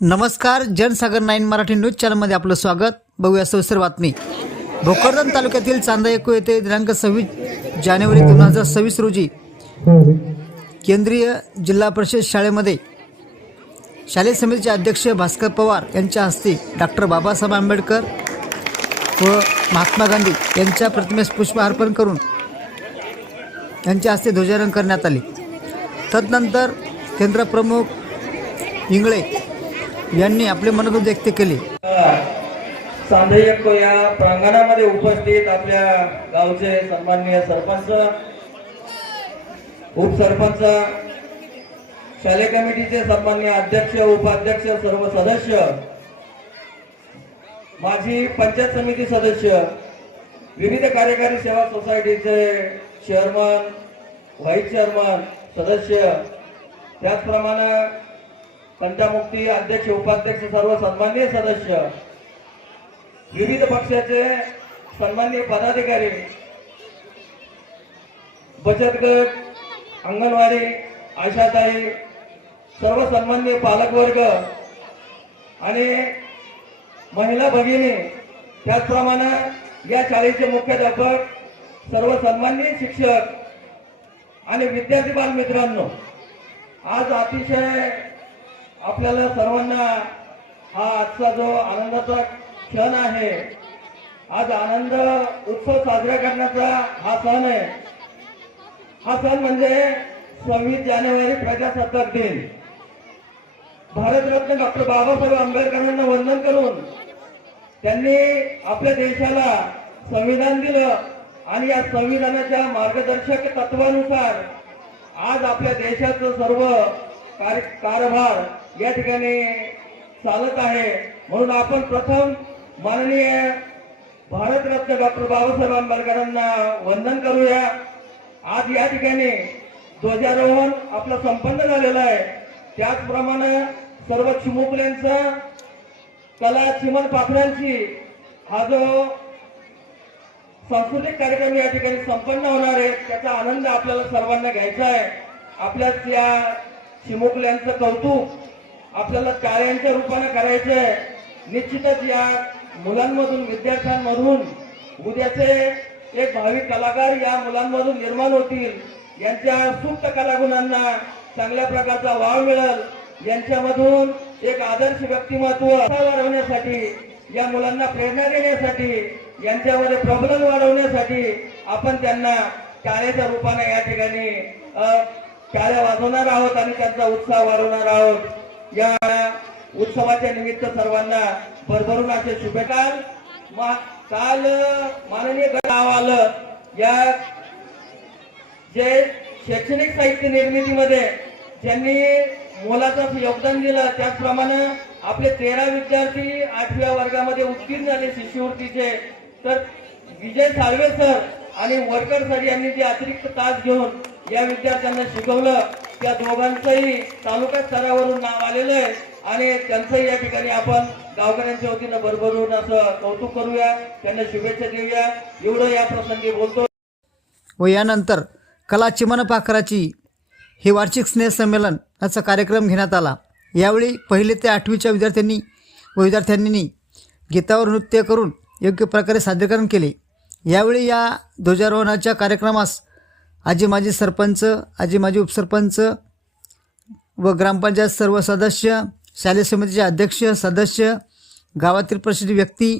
नमस्कार जनसागर nine Marathi news चॅनलमध्ये आपलं स्वागत. बघूया सविस्तर बातमी. भोकरदन तालुक्यातील चांदा एकू येथे दिनांक सव्वीस जानेवारी दोन हजार सव्वीस रोजी केंद्रीय जिल्हा परिषद शाळेमध्ये शालेय समितीचे अध्यक्ष भास्कर पवार यांच्या हस्ते डॉक्टर बाबासाहेब आंबेडकर व महात्मा गांधी यांच्या प्रतिमेस पुष्प अर्पण करून यांच्या हस्ते ध्वजारोहण करण्यात आले. तदनंतर केंद्रप्रमुख इंगळे यांनी आपले मनोगत व्यक्त केले. सांधय्यक या प्रांगणामध्ये उपस्थित आपल्या गावचे सन्माननीय सरपंच उपसरपंच शालेय कमिटीचे सन्माननीय अध्यक्ष उपाध्यक्ष सर्व सदस्य माजी पंचायत समिती सदस्य विविध कार्यकारी सेवा सोसायटीचे चेअरमन व्हाईस चेअरमन सदस्य त्याचप्रमाणे पंचामुक्ती अध्यक्ष उपाध्यक्ष सर्व सन्माननीय सदस्य विविध पक्षाचे सन्माननीय पदाधिकारी बचत गट अंगणवाडी आशाताई सर्व सन्माननीय पालकवर्ग आणि महिला भगिनी त्याचप्रमाणे या शाळेचे मुख्याध्यापक सर्व सन्माननीय शिक्षक आणि विद्यार्थी बालमित्रांनो आज अतिशय आपल्याला सर्वांना हा आजचा जो आनंदाचा क्षण आहे आज आनंद उत्सव साजरा करण्याचा हा सण आहे. हा सण म्हणजे सव्वीस जानेवारी प्रजासत्ताक दिन. भारतरत्न डॉक्टर बाबासाहेब आंबेडकरांना वंदन करून त्यांनी आपल्या देशाला संविधान दिलं आणि या संविधानाच्या मार्गदर्शक तत्वानुसार आज आपल्या देशाचं सर्व कार्य कारभार या ठिकाणी चालत आहे. म्हणून आपण प्रथम माननीय भारतरत्न डॉक्टर बाबासाहेब आंबेडकरांना वंदन करूया. आज या ठिकाणी ध्वजारोहण आपलं संपन्न झालेलं आहे. त्याचप्रमाणे सर्व चिमुकल्यांचा कला चिमन पाखरांची हा जो सांस्कृतिक कार्यक्रम या ठिकाणी संपन्न होणार आहे त्याचा आनंद आपल्याला सर्वांना घ्यायचा आहे. आपल्याच या चिमुकल्यांचं कौतुक आपल्याला कार्यांच्या रूपाने करायचं आहे निश्चितच या मुलांमधून विद्यार्थ्यांमधून उद्याचे एक भावी कलाकार या मुलांमधून निर्माण होतील. यांच्या सुप्त कलागुणांना चांगल्या प्रकारचा वाव मिळेल. यांच्यामधून एक आदर्श व्यक्तिमत्व वाढवण्यासाठी या मुलांना प्रेरणा देण्यासाठी यांच्यामध्ये प्रबलन वाढवण्यासाठी आपण त्यांना कार्याच्या रूपाने या ठिकाणी कार्य वाजवणार आहोत आणि त्यांचा उत्साह वाढवणार आहोत. या उत्सवाच्या निमित्त सर्वांना भरभरून असे शुभेच्छा. मा- काल माननीय गाव आलं. या जे शैक्षणिक साहित्य निर्मितीमध्ये ज्यांनी मोलाचं योगदान दिलं त्याचप्रमाणे आपले तेरा विद्यार्थी आठव्या वर्गामध्ये उत्तीर्ण झाले शिष्यवृत्तीचे. तर विजय साळवे सर आणि वरकर सर यांनी जे अतिरिक्त तास घेऊन या विद्यार्थ्यांना शिकवलं या दोघांचंही तालुका स्तरावरून नाव आलेलं आहे. आणि त्यांचंही या ठिकाणी आपण गावकऱ्यांच्या वतीनं भरभरून असं कौतुक करूया. त्यांना शुभेच्छा देऊया. एवढं या प्रसंगी बोलतो. व यानंतर कला चिमण पाखराची हे वार्षिक स्नेहसंमेलन याचा कार्यक्रम घेण्यात आला. यावेळी पहिले ते आठवीच्या विद्यार्थ्यांनी व विद्यार्थ्यांनी गीतावर नृत्य करून योग्य प्रकारे सादरीकरण केले. यावेळी या ध्वजारोहणाच्या कार्यक्रमास आजी माजी सरपंच आजी माजी उपसरपंच व ग्रामपंचायत सर्व सदस्य शालेय समितीचे अध्यक्ष सदस्य गावातील प्रसिद्ध व्यक्ती.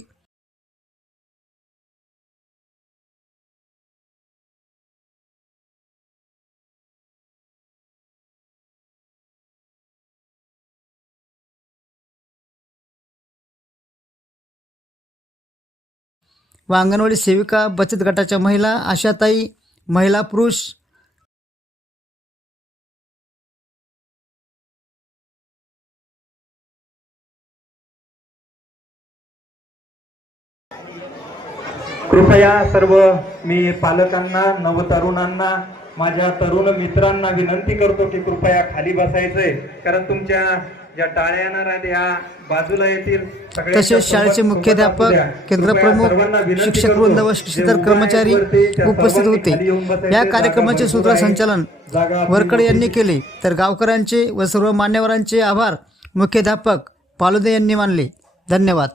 व अंगणवाडी सेविका बचत गटाच्या महिला आशाताई महिला पुरुष कृपया सर्व मी पालकांना नवतरुणांना माझ्या तरुण मित्रांना विनंती करतो की कृपया खाली बसायचंय. कारण तुमच्या ज्या टाळ्या येणार आहेत या बाजूला येतील सगळ्यांच्या तसेच शाळेचे मुख्याध्यापक. केंद्रप्रमुख शिक्षक वृंद व शिक्षेतर कर्मचारी उपस्थित होते. या कार्यक्रमाचे सूत्रसंचालन वरकडे यांनी. केले. तर गावकऱ्यांचे व सर्व मान्यवरांचे आभार. मुख्याध्यापक पालोदे यांनी मानले. धन्यवाद.